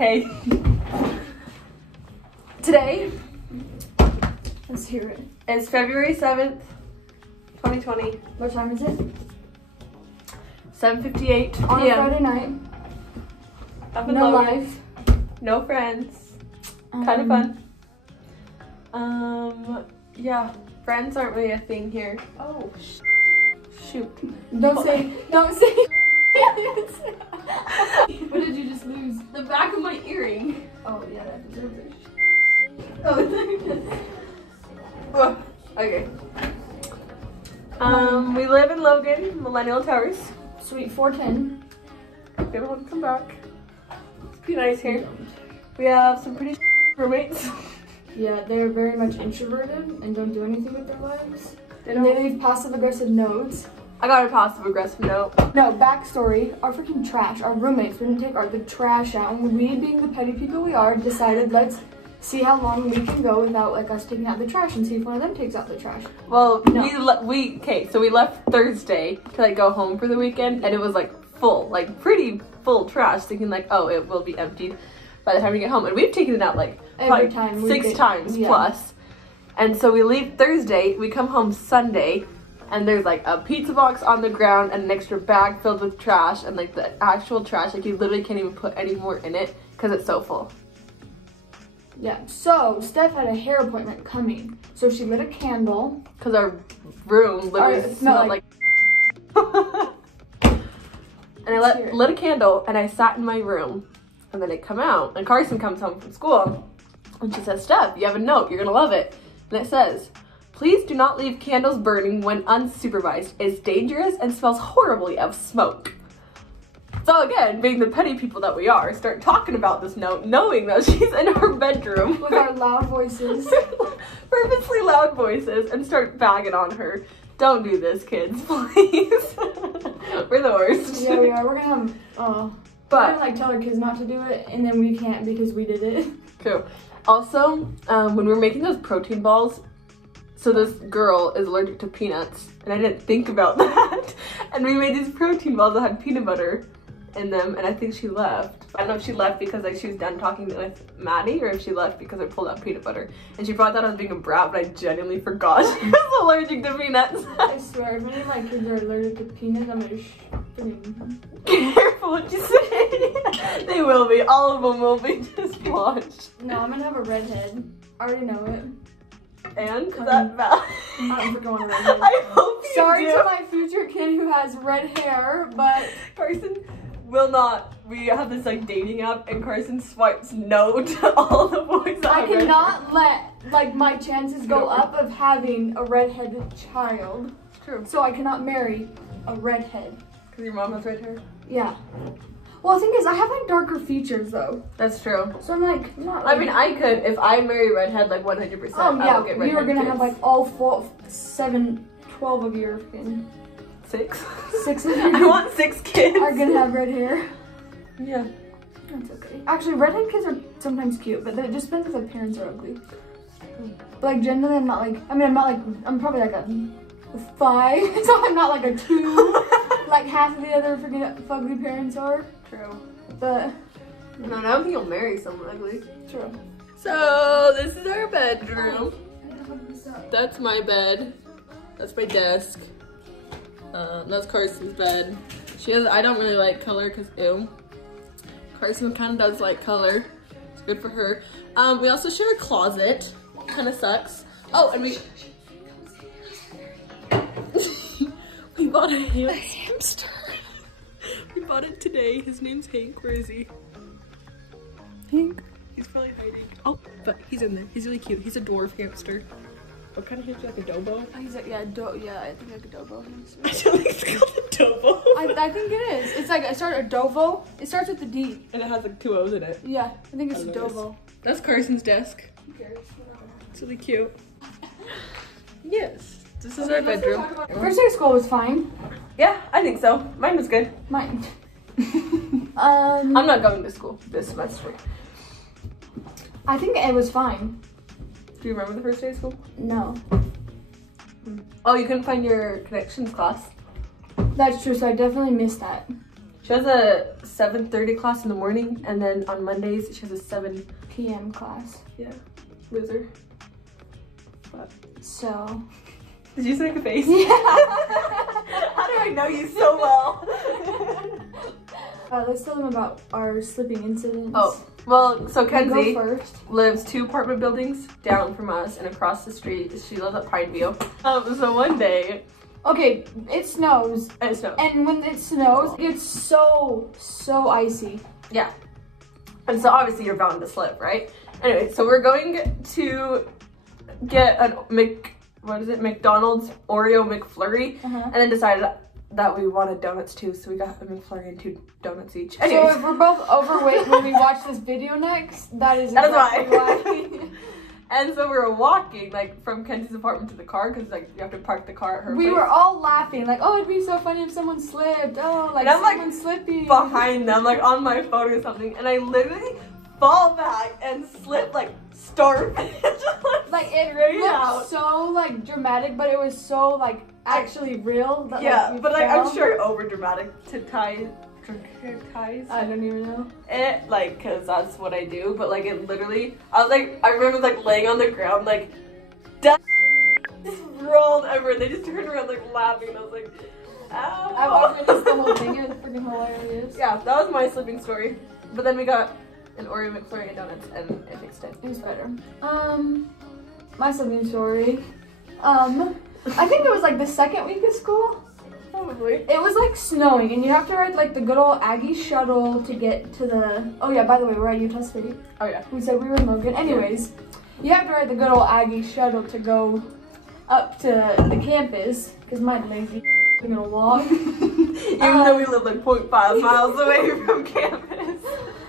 Hey. Today, let's hear it. It's February 7th, 2020. What time is it? 7:58 p.m. On a Friday night. Up and No lower. life. No friends. Kind of fun. Yeah, friends aren't really a thing here. Oh, shoot. Don't say. What did you just lose? The back of my earring. Oh yeah, that deserves it. Oh, okay. We live in Logan, Millennial Towers. Sweet 410. They don't want to come back. It's pretty nice here. We have some pretty roommates. Yeah, they're very much introverted and don't do anything with their lives. They They leave passive-aggressive notes. I got a passive aggressive note. No, backstory, our freaking trash, our roommates didn't take the trash out, and we, being the petty people we are, decided let's see how long we can go without like us taking out the trash and see if one of them takes out the trash. Well, No. so we left Thursday to like go home for the weekend, and it was like full, like pretty full trash, thinking like, oh, it will be emptied by the time we get home. And we've taken it out like Every time. 6 times plus. And so we leave Thursday, we come home Sunday, and there's like a pizza box on the ground and an extra bag filled with trash, and like the actual trash, like you literally can't even put any more in it because it's so full. Yeah, so Steph had a hair appointment coming, so she lit a candle. Because our room literally smelled like and I lit a candle, and I sat in my room, and then I come out, and Carson comes home from school, and she says, Steph, you have a note, you're gonna love it. And it says, please do not leave candles burning when unsupervised. It's dangerous and smells horribly of smoke. So again, being the petty people that we are, start talking about this note, knowing that she's in her bedroom. With our loud voices. Purposely loud voices, and start bagging on her. Don't do this, kids, please. We're the worst. Yeah, we are. We're gonna have, we're gonna like tell our kids not to do it, and then we can't because we did it. True. Also, when we were making those protein balls, so this girl is allergic to peanuts, and I didn't think about that. And we made these protein balls that had peanut butter in them, and I think she left. I don't know if she left because like she was done talking with Maddie, or if she left because I pulled out peanut butter. And she probably thought I was being a brat, but I genuinely forgot she was allergic to peanuts. I swear, if any of my kids are allergic to peanuts, I'm gonna Careful what you say. They will be. All of them will be. Just watch. No, I'm gonna have a redhead. I already know it. And is that bad? I don't freaking want a redhead. I hope you Sorry do. to my future kid who has red hair, but Carson will not. We have this like dating app, and Carson swipes no to all the boys that I have red cannot hair. let like my chances go up of having a redheaded child. It's true. So I cannot marry a redhead. Because your mom has red hair? Yeah. Well, the thing is, I have like darker features though. That's true. So I'm like, not like, I mean, I could, if I marry redhead, like 100%. oh I yeah, will get redhead you were gonna kids. have like all 12 of your freaking 6. 6 of I you want 6 kids. are gonna have red hair. Yeah. That's okay. Actually, redhead kids are sometimes cute, but it just depends if their parents are ugly. But like generally, I'm not like, I mean, I'm probably like a 5, so I'm not like a 2, like half of the other freaking fugly parents are. True. But No, I don't think you'll marry someone ugly. true. So, this is our bedroom. That's my bed. That's my desk. That's Carson's bed. I don't really like color because ew. Carson kind of does like color. It's good for her. We also share a closet. Kind of sucks. Oh, and we bought a hamster. We bought it today. His name's Hank. Where is he? Hank? He's probably hiding. Oh, but he's in there. He's really cute. He's a dwarf hamster. What kind of hamster? Like a dobo? He's like, yeah, I think like a dovo hamster. I don't think it's called a dobo. I think it is. It's like, a dovo. It starts with the D. And it has like 2 O's in it. Yeah, I think it's a Nice. dovo. That's Carson's desk. Who cares? It's really cute. Yes. This is our bedroom. First day of school was fine. Yeah, I think so. Mine was good. Mine. I'm not going to school this semester. I think it was fine. Do you remember the first day of school? No. Oh, you couldn't find your connections class. That's true, so I definitely missed that. She has a 7:30 class in the morning, and then on Mondays she has a 7 p.m. class. Yeah, loser. But, so. Did you just make a face? Yeah. How do I know you so well? Let's tell them about our slipping incidents. Oh, well, so Kenzie first. lives 2 apartment buildings down from us, and across the street, she lives at Pineview. So one day, okay, it snows. And it snows. And when it snows, it's so icy. Yeah. And so obviously you're bound to slip, right? Anyway, so we're going to get a McDonald's Oreo McFlurry, and then decided that we wanted donuts too, so we got a McFlurry and 2 donuts each. Anyways. So if we're both overweight when we watch this video next, that is why. why. And so we were walking like from Kenzie's apartment to the car, because like you have to park the car at her place. We were all laughing, like, oh, it'd be so funny if someone slipped. Oh, like someone's slipping. Behind them, like on my phone or something, and I literally fall back and slip like starfish. Like it looked so like dramatic, but it was so like actually real. That, yeah, like, but like I'm sure over dramatic to ties. I don't even know. It like, cause that's what I do. But like it literally, I remember like laying on the ground like, just rolled over. And they just turned around like laughing. And I was like, ow. I witnessed the whole thing. It was freaking hilarious. Yeah, that was my slipping story. But then we got an Oreo McFlurry and donuts, and it fixed it. It was better. My slipping story. I think it was like the 2nd week of school. Probably. It was like snowing, and you have to ride like the good old Aggie shuttle to get to the. Oh yeah, by the way, we're at Utah City. Oh yeah. We said we were in Logan. Anyways, you have to ride the good old Aggie shuttle to go up to the campus, because my lazy gonna walk. Even though we live like 0.5 miles away from campus.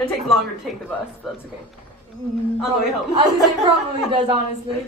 It takes longer to take the bus, but that's okay. On the way home. I was gonna say, probably does, honestly.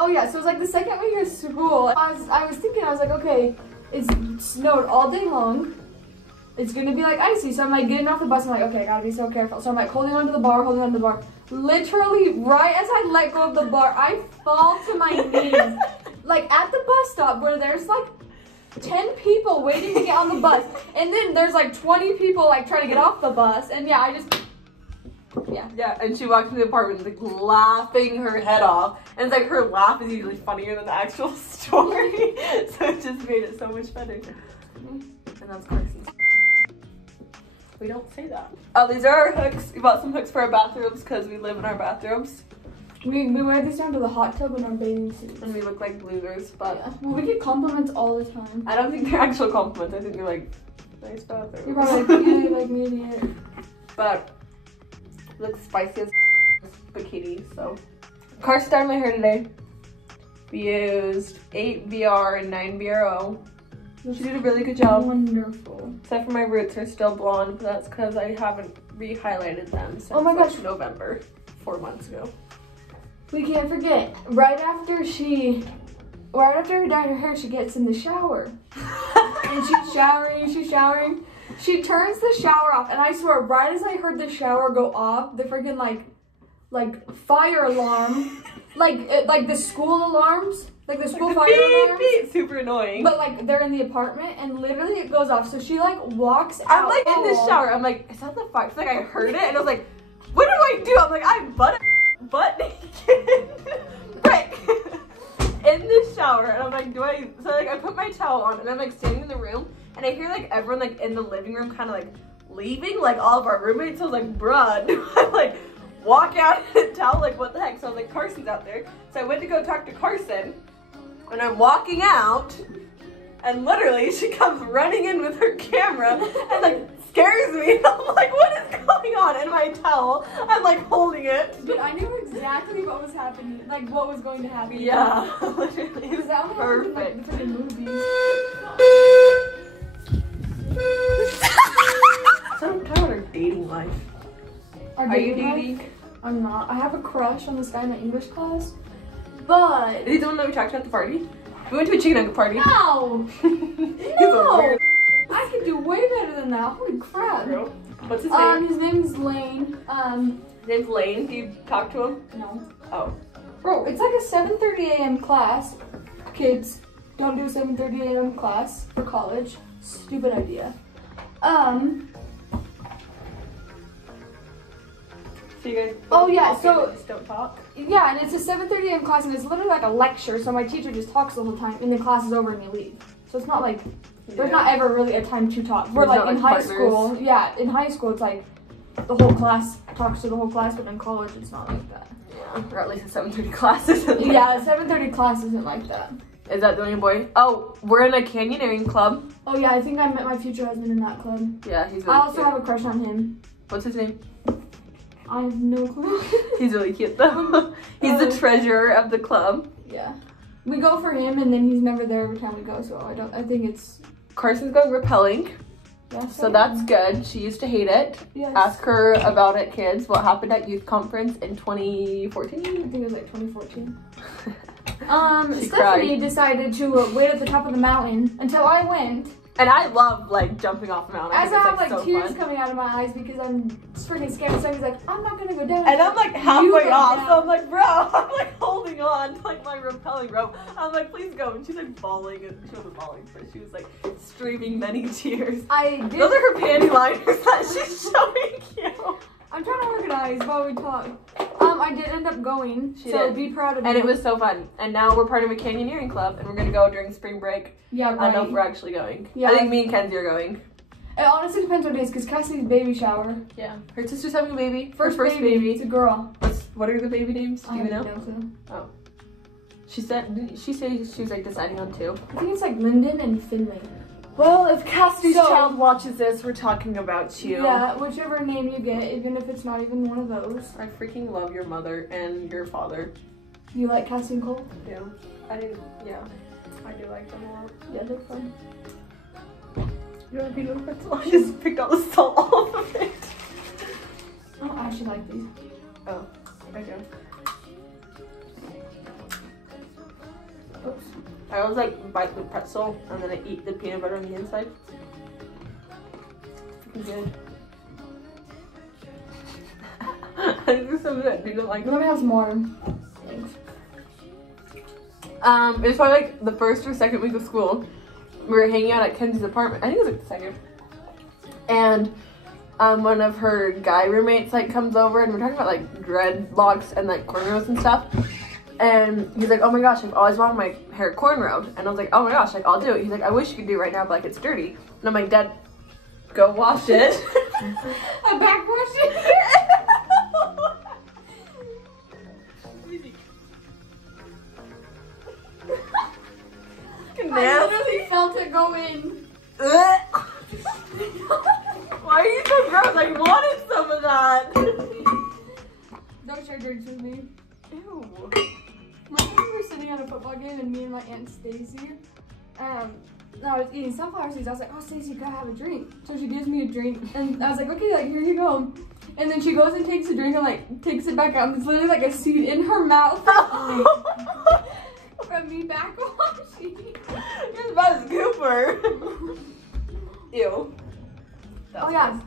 Oh yeah, so it was like the 2nd week of school. I was thinking, I was like, okay, it's snowed all day long. It's gonna be like icy. So I'm like getting off the bus, I'm like, okay, I gotta be so careful. So I'm like holding onto the bar. Literally, right as I let go of the bar, I fall to my knees. Like at the bus stop where there's like 10 people waiting to get on the bus. And then there's like 20 people like trying to get off the bus. And yeah, Yeah, and she walked into the apartment like laughing her head off. And it's like her laugh is usually funnier than the actual story. So it just made it so much better. And that's Carson's. We don't say that. Oh, these are our hooks. We bought some hooks for our bathrobes because we live in our bathrobes. We wear these down to the hot tub in our bathing suits. And we look like losers, but... Yeah. Well, we get compliments all the time. I don't think they're actual compliments. I think they're like, nice bathrobes. You're probably like, yeah, like me, idiot. But... looks spicy as bikini, so. Carson dyed my hair today. We used 8 VR and 9 BRO. She did a really good job. Wonderful. Except for my roots are still blonde, but that's because I haven't re-highlighted them since like November, 4 months ago. We can't forget, right after we dyed her hair, she gets in the shower. And she's showering. She turns the shower off, and I swear, right as I heard the shower go off, the freaking like fire alarm, like the school alarms, like the school fire alarms. Beep, super annoying. But like they're in the apartment, and literally it goes off. So she like walks out. I'm like in the shower. I'm like, is that the fire? Like I heard it, and I was like, what do I do? I'm like, I'm butt naked, brick, in the shower, and I'm like, so like I put my towel on, and I'm like standing in the room. And I hear like everyone like in the living room kind of like leaving, like all of our roommates. So I was like, bruh, do I like walk out and tell like what the heck? So I was like, Carson's out there. So I went to go talk to Carson, and I'm walking out, and literally she comes running in with her camera and like scares me. I'm like, what is going on? In my towel, I'm like holding it. But I knew exactly what was happening, like what was going to happen. Yeah, literally. It was that perfect. Like, the freaking movies. So I'm talking about our dating life. Are you dating? I'm not. I have a crush on this guy in my English class, but... Is he the one that we talked about at the party? We went to a chicken nugget party. No! He's a weird... I could do way better than that. Holy crap. What's his name? His name's Lane. His name's Lane. Do you talk to him? No. Oh. Bro, it's like a 7:30 a.m. class. Kids, don't do a 7:30 a.m. class for college. Stupid idea. So you guys oh yeah, so just don't talk? Yeah, and it's a 7:30 a.m. class, and it's literally like a lecture, so my teacher just talks the whole time, and the class is over and you leave. So it's not like, there's not ever really a time to talk. We're like in high school, yeah, in high school it's like, the whole class talks to the whole class, but in college it's not like that. Yeah, or at least a 7:30 class isn't like yeah, a 7:30 class isn't like that. Is that the only boy? Oh, we're in a canyoneering club. Oh yeah, I think I met my future husband in that club. Yeah, he's really I also cute. have a crush on him. What's his name? I have no clue. He's really cute though. He's the treasurer of the club. Yeah. We go for him and then he's never there every time we go, so I think it's... Carson's going rappelling. Yes, so that's good. She used to hate it. Yes. Ask her about it, kids. What happened at youth conference in 2014? I think it was like 2014. She Stephanie cried. decided to wait at the top of the mountain until I went. And I love like jumping off the mountain. As I have like so tears fun. coming out of my eyes because I'm freaking scared. Stephanie's like, I'm not gonna go down. And I'm like halfway go off, down. so I'm like, bro, I'm like holding on to like my rappelling rope. I'm like, please go. And she's like bawling, and she wasn't bawling, but she was like streaming many tears. I did. Those are her panty liners that she's showing you. I'm trying to organize while we talk. I did end up going, She so did. be proud of me. And it was so fun. And now we're part of a canyoneering club, and we're gonna go during spring break. Yeah, right. I don't know if we're actually going. Yeah. I think me and Kenzie are going. It honestly depends what days, because Cassie's baby shower. Yeah. Her sister's having a baby. First baby. It's a girl. What are the baby names? Do you know? So. She said. Didn't she say she was like deciding on 2? I think it's like Lyndon and Finley. Well, if Cassidy's So- child watches this, we're talking about you. Yeah, whichever name you get, even if it's not even one of those. I freaking love your mother and your father. You like Cassie and Cole? Yeah. I do like them a lot. Yeah, they're fun. You want a peanut butter pretzel? I just picked all the salt off of it. Oh, I actually like these. Oh, okay. Oops. I always like bite the pretzel and then I eat the peanut butter on the inside. Freaking good. I think it's so good. You don't like Let me have some more. Thanks. It was probably like the first or second week of school. We were hanging out at Kenzie's apartment. I think it was like the second. And one of her guy roommates like comes over and we're talking about like dreadlocks and like cornrows and stuff. And he's like, oh my gosh, I've always wanted my hair cornrowed. And I was like, oh my gosh, like I'll do it. He's like, I wish you could do it right now, but like it's dirty. And I'm like, Dad, go wash it. I backwash it. I literally felt it go in. Why are you so gross? I wanted some of that. Don't share drinks with me. Ew. My friends were sitting at a football game and me and my Aunt Stacy, I was eating sunflower seeds. I was like, oh, Stacy, you gotta have a drink. So she gives me a drink and I was like, okay, like here you go. And then she goes and takes a drink and like takes it back out and it's literally like a seed in her mouth. From me backwashing. You're about to scoop her. Ew. Oh yeah.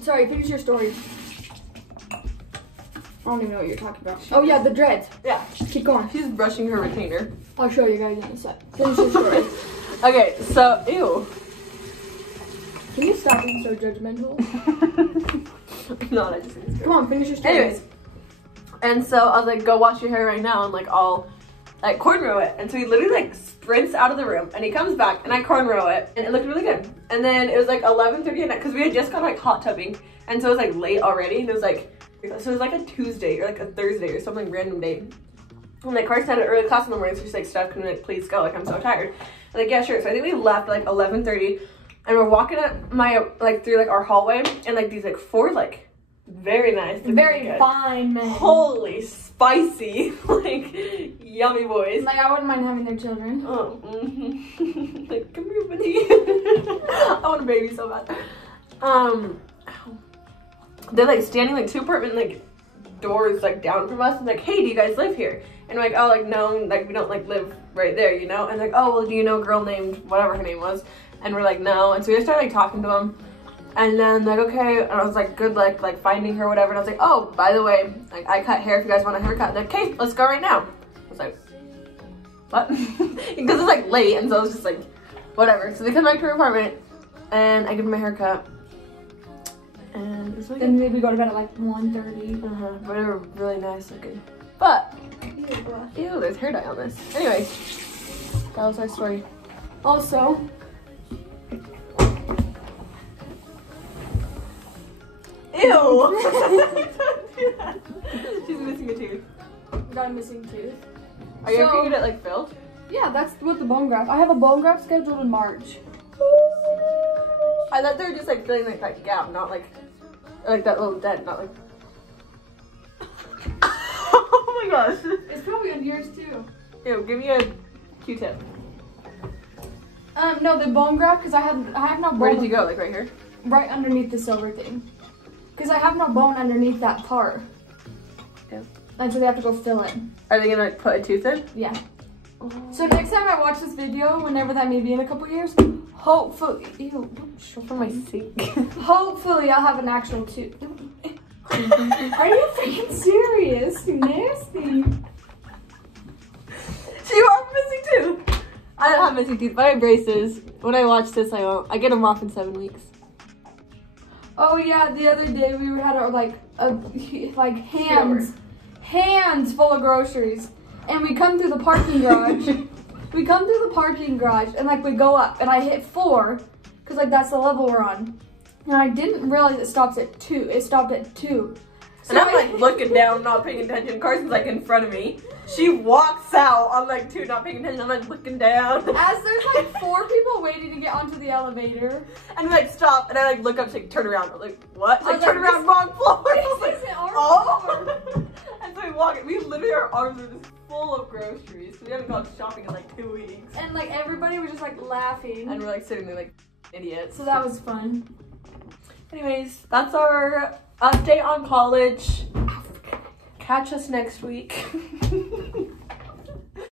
Sorry, finish your story. I don't even know what you're talking about. Oh yeah, the dreads. Yeah. Keep going. She's brushing her retainer. I'll show you guys in a sec. Finish your story. Okay, so, ew. Can you stop being so judgmental? I'm not, I just think it's good. Come on, finish your story. Anyways. And so I was like, go wash your hair right now and like I'll like cornrow it. And so he literally like sprints out of the room and he comes back and I cornrow it and it looked really good. And then it was like 11:30 at night because we had just got like hot tubbing. And so it was like late already and it was like, so it was like a Tuesday or like a Thursday or something random day. And like Carson had an early class in the morning, so she's like, Steph, can we like please go? Like I'm so tired. I'm like, yeah, sure. So I think we left like 11:30 and we're walking up my like through like our hallway and like these like 4 like very nice, like, Very good. fine men. Holy spicy, like yummy boys. Like I wouldn't mind having their children. Oh, like come here, buddy. I want a baby so bad. They're like standing like 2 apartment like doors like down from us and like, hey, do you guys live here? And we're like, oh, like no, like we don't like live right there, you know? And like, oh, well, do you know a girl named whatever her name was? And we're like, no. And so we just started like talking to them. And then like, okay, and I was like, good luck like finding her, whatever. And I was like, oh, by the way, like I cut hair if you guys want a haircut. Like, okay, let's go right now. I was like, what? Because it's like late, and so I was just like, whatever. So they come back to her apartment, and I give them a haircut. And it's really Then good. we go to bed at like 1:30. But they were really nice looking. But, Ew. ew, there's hair dye on this. Anyway, that was our story. Also, Ew! Don't do that. She's missing a tooth. got a missing tooth. Are you ever gonna get it like filled? Yeah, that's with the bone graft. I have a bone graft scheduled in March. I thought they were just like filling like that gap, not like that little dent, not like. Oh my gosh. It's probably on yours too. Ew, give me a Q-tip. No, the bone graft because I have no bone. Where did you go? Like right here? Right underneath the silver thing. Because I have no bone underneath that part. Yeah. And so they have to go fill it. Are they gonna like put a tooth in? Yeah. So next time I watch this video, whenever that may be in a couple years, hopefully, ew, don't show For my sake. hopefully I'll have an actual tooth. Are you freaking serious? You nasty. So you are missing tooth. I don't have missing teeth, but I have braces. When I watch this, I won't. I get them off in 7 weeks. Oh yeah, the other day we had our hands full of groceries, and we come through the parking garage. And like we go up, and I hit 4, cause like that's the level we're on, and I didn't realize it stops at 2. It stopped at 2. So And I'm like looking down, not paying attention. Carson's like in front of me. She walks out. I'm like 2, not paying attention. I'm like looking down. as there's like 4 people waiting to get onto the elevator. And like stop, and I like look up, she's like turn around. I'm like what? I Like was turn like, around, wrong floor. I was This like, isn't our oh. floor. And so we walk. We literally our arms are just full of groceries. So we haven't gone shopping in like 2 weeks. And like everybody was just like laughing. And we're like sitting there like idiots. So that was fun. Anyways, that's our update on college. Catch us next week.